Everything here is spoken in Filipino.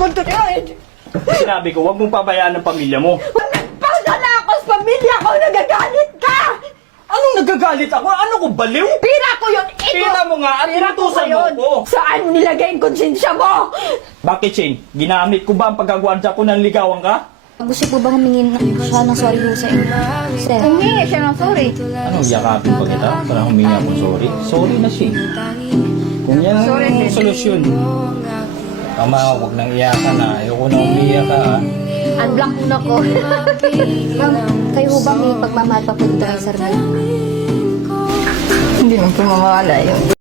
kontrahin. Sinabi ko, huwag mong pabayaan ang pamilya mo. Nagpadala ako sa pamilya ko, nagagalit ka! Anong nagagalit ako? Ano ko, baliw? Pira ko yun! Ito! Pira mo nga at Pira ko inutusan mo yun! ko. Saan mo nilagay ang konsensya mo? Bakit, Shane? Ginamit ko ba ang pagkagwardya ko ng ligawan ka? Gusto po bang humingi siya ng sorry po sa inyo? Sir. Humingi siya ng sorry. Anong yakapin pa kita para humingi akong sorry? Sorry na, Shane. Kung yan ang solusyon. Tama, huwag nang iyakan na. Ayoko na umiyak ka, ha? Unblock mo na ko. Ma'am, kayo ho ba may pagmamahal pa po dito kay Sir Mel? Hindi mo pumamala yun.